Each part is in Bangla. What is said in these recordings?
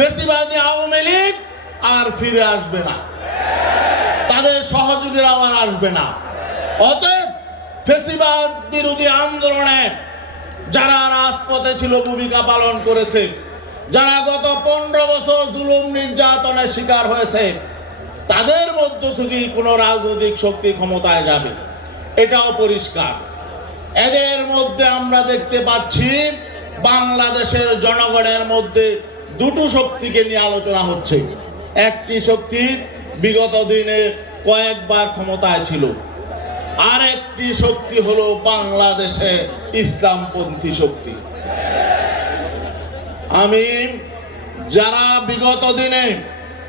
ফেসিবাদী আওয়ামী লীগ আর ফিরে আসবে না। তাদের সহযোগীরা আর আসবে না। অতএব ফেসিবাদ বিরোধী আন্দোলনে যারা রাজপথে ছিল ভূমিকা পালন করেছে, যারা গত পনেরো বছর জুলুম নির্যাতনের শিকার হয়েছে, তাদের মধ্য থেকেই কোনো রাজনৈতিক শক্তি ক্ষমতায় যাবে। এটাও পরিষ্কার। এদের মধ্যে আমরা দেখতে পাচ্ছি বাংলাদেশের জনগণের মধ্যে দুটো শক্তিকে নিয়ে আলোচনা হচ্ছে। একটি শক্তি বিগত দিনে কয়েকবার ক্ষমতায় ছিল। আর একটি শক্তি হলো বাংলাদেশে ইসলামপন্থী শক্তি। আমি যারা বিগত দিনে,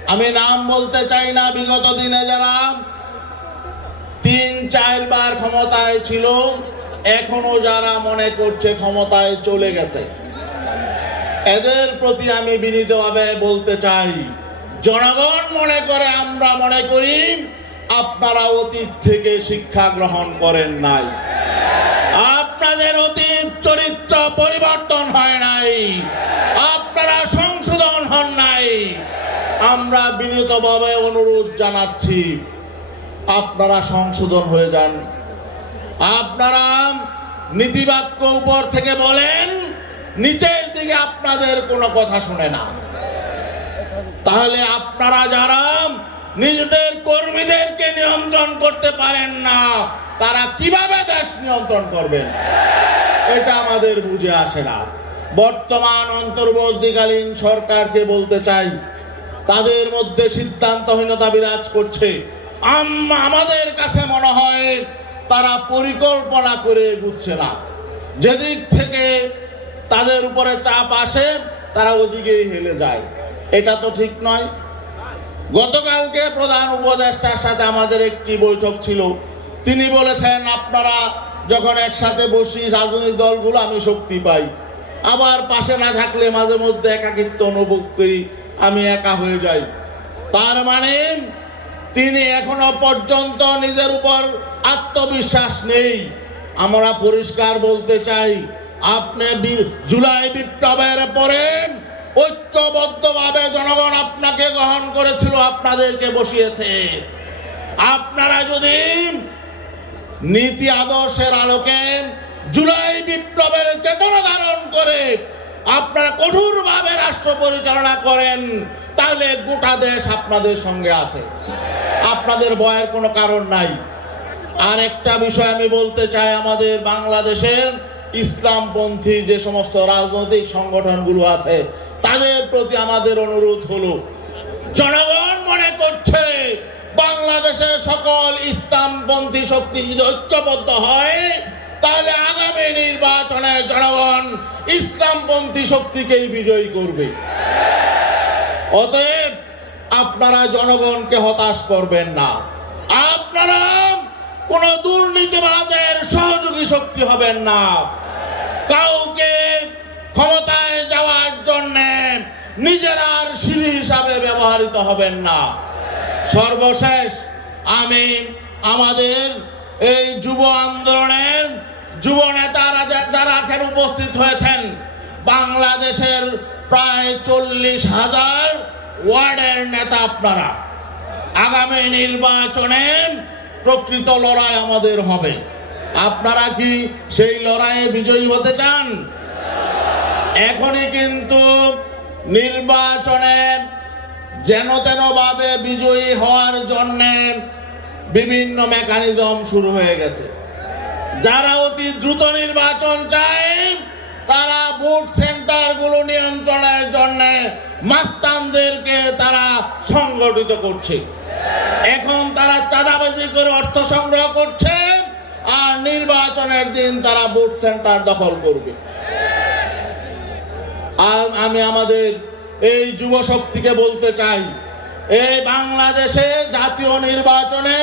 আমি নাম বলতে চাই না বিগত দিনে যারা তিন চারবার ক্ষমতায় ছিল, এখনও যারা মনে করছে ক্ষমতায় চলে গেছে। এদের প্রতি আমি বিনীতভাবে বলতে চাই, জনগণ মনে করে আমরা মনে করি আপনারা অতীত থেকে শিক্ষা গ্রহণ করেন নাই। আপনাদের অতীত চরিত্র পরিবর্তন হয় নাই। আপনারা সংশোধন হন নাই। আমরা বিনীতভাবে অনুরোধ জানাচ্ছি, আপনারা সংশোধন হয়ে যান। আপনারা নীতিবাক্য উপর থেকে বলেন নিচের দিকে আপনাদের কোনো কথা শুনে না। তাহলে আপনারা যারা নিজেদের কর্মীদেরকে নিয়ন্ত্রণ করতে পারেন না, তারা কীভাবে দেশ নিয়ন্ত্রণ করবেন? এটা আমাদের বুঝে আসে না। বর্তমান অন্তর্বর্তীকালীন সরকারকে বলতে চাই, তাদের মধ্যে সিদ্ধান্তহীনতা বিরাজ করছে। আম- আমাদের কাছে মনে হয় তারা পরিকল্পনা করে এগুচ্ছে না। যেদিক থেকে তাদের উপরে চাপ আসে, তারা ওদিকেই হেলে যায়। এটা তো ঠিক নয়। গতকালকে প্রধান উপদেষ্টার সাথে আমাদের একটি বৈঠক ছিল। তিনি বলেছেন, আপনারা যখন একসাথে বসি রাজনৈতিক দলগুলো, আমি শক্তি পাই। আবার পাশে না থাকলে মাঝে মধ্যে একাকিত্ব অনুভব করি, আমি একা হয়ে যাই। তার মানে তিনি এখনও পর্যন্ত নিজের উপর আত্মবিশ্বাস নেই। আমরা পরিষ্কার বলতে চাই আপনি জুলাই বিপ্লবের পরে ঐক্যবদ্ধভাবে জনগণ আপনাকে গ্রহণ করেছিল, আপনাদেরকে বসিয়েছে। আপনারা যদি নীতি আদর্শের আলোকে জুলাই বিপ্লবের চেতনা ধারণ করে আপনারা কঠোরভাবে রাষ্ট্র পরিচালনা করেন, তাহলে গোটা দেশ আপনাদের সঙ্গে আছে। আপনাদের ভয়ের কোনো কারণ নাই। আর একটা বিষয় আমি বলতে চাই, আমাদের বাংলাদেশের ইসলামপন্থী যে সমস্ত রাজনৈতিক সংগঠনগুলো আছে, তাদের প্রতি আমাদের অনুরোধ হলো, জনগণ মনে করছে বাংলাদেশের সকল ইসলামপন্থী শক্তি যদি ঐক্যবদ্ধ হয়, তাহলে আগামী নির্বাচনে জনগণ ইসলামপন্থী শক্তিকেই বিজয়ী করবে। অতএব আপনারা জনগণকে হতাশ করবেন না। আপনারা কোন দুর্নীতিবাজের শক্তি হবেন না। কাউকে ক্ষমতায় যাওয়ার জন্য নিজেরার সিঁড়ি হিসাবে ব্যবহৃত হবেন না। সর্বশেষ আমি আমাদের এই যুব আন্দোলনের যুব নেতারা যারা এখানে উপস্থিত হয়েছেন, বাংলাদেশের প্রায় চল্লিশ হাজার ওয়ার্ডের নেতা আপনারা। আগামী নির্বাচনে প্রকৃত লড়াই আমাদের হবে। আপনারা কি সেই লড়াইয়ে বিজয়ী হতে চান? এখনই কিন্তু নির্বাচনে যেন তেন ভাবে বিজয়ী হওয়ার জন্য বিভিন্ন মেকানিজম শুরু হয়ে গেছে। যারা অতি দ্রুত নির্বাচন চায়, তারা ভোট সেন্টারগুলো নিয়ন্ত্রণের জন্য মাস্তানদেরকে তারা সংগঠিত করছে। এখন তারা চাঁদাবাজি করে অর্থ নির্বাচনের দিন তারা ভোট সেন্টার দখল করবে। আর আমি আমাদের এই যুব শক্তিকে বলতে চাই, এই বাংলাদেশে জাতীয় নির্বাচনে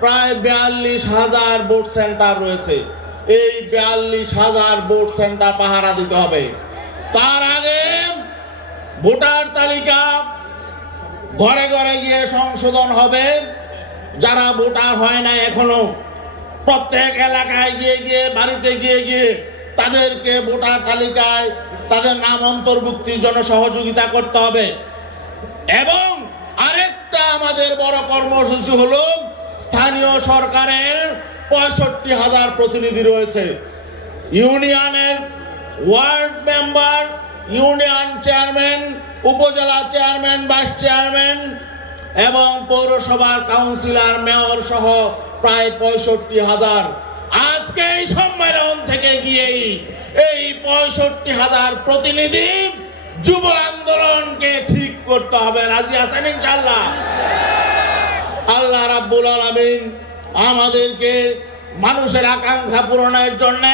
প্রায় বিয়াল্লিশ হাজার ভোট সেন্টার রয়েছে। এই বিয়াল্লিশ হাজার ভোট সেন্টার পাহারা দিতে হবে। তার আগে ভোটার তালিকা ঘরে ঘরে গিয়ে সংশোধন হবে। যারা ভোটার হয় না এখনও প্রত্যেক এলাকায় গিয়ে গিয়ে, বাড়িতে গিয়ে গিয়ে তাদেরকে ভোটার তালিকায় তাদের নাম অন্তর্ভুক্তির জন্য সহযোগিতা করতে হবে। এবং আরেকটা আমাদের বড় কর্মসূচি হলো, স্থানীয় সরকারের পঁয়ষট্টি হাজার প্রতিনিধি রয়েছে। ইউনিয়নের ward member, union chairman, upazila chairman, vice chairman এবং পৌরসভার কাউন্সিলর, মেয়র সহ প্রায় পঁয়ষট্টি হাজার। আজকে এই সম্মেলন থেকে গিয়েই এই পঁয়ষট্টি হাজার প্রতিনিধি যুব আন্দোলনকে ঠিক করতে হবে। রাজি আছেন ইনশাল্লাহ আল্লাহ রাব্বুল আলামিন আমাদেরকে মানুষের আকাঙ্ক্ষা পূরণের জন্য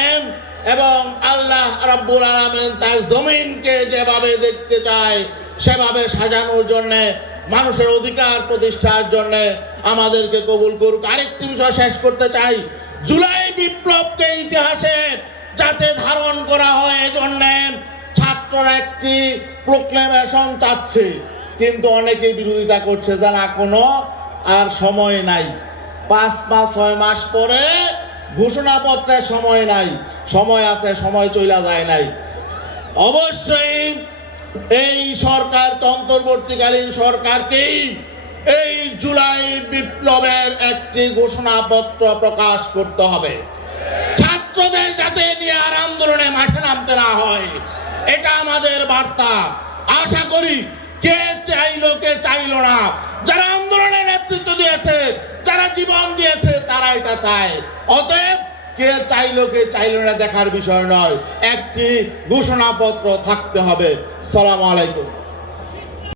এবং আল্লাহ রাব্বুল আলামিন তার জমিনকে যেভাবে দেখতে চায়, সেভাবে সাজানোর জন্য মানুষের অধিকার প্রতিষ্ঠার জন্য আমাদেরকে কবুল করুক। আরেকটি বিষয় শেষ করতে চাই। জুলাই বিপ্লবকে ইতিহাসে যাতে ধারণ করা হয় এজন্য ছাত্ররা একটি প্রোক্লেমেশন চাচ্ছে। কিন্তু অনেকে বিরোধিতা করছে যে না কোনো আর সময় নাই। পাঁচ মাস ছয় মাস পরে ঘোষণাপত্রের সময় নাই। সময় আছে, সময় চইলা যায় নাই। অবশ্যই এই সরকার অন্তর্বর্তীকালীন সরকারকেই এই জুলাই বিপ্লবের একটি ঘোষণাপত্র প্রকাশ করতে হবে। ছাত্রদের যাতে নিয়ে আর আন্দোলনে মাঠে নামতে না হয়, এটা আমাদের বার্তা। আশা করি কে চাইলো কে চাইলো না, যারা আন্দোলনে নেতৃত্ব দিয়েছে, যারা জীবন দিয়েছে, তারা এটা চায়। অতএব কে চাইলো কে চাইলো না দেখার বিষয় নয়। একটি ঘোষণাপত্র থাকতে হবে। সালাম আলাইকুম।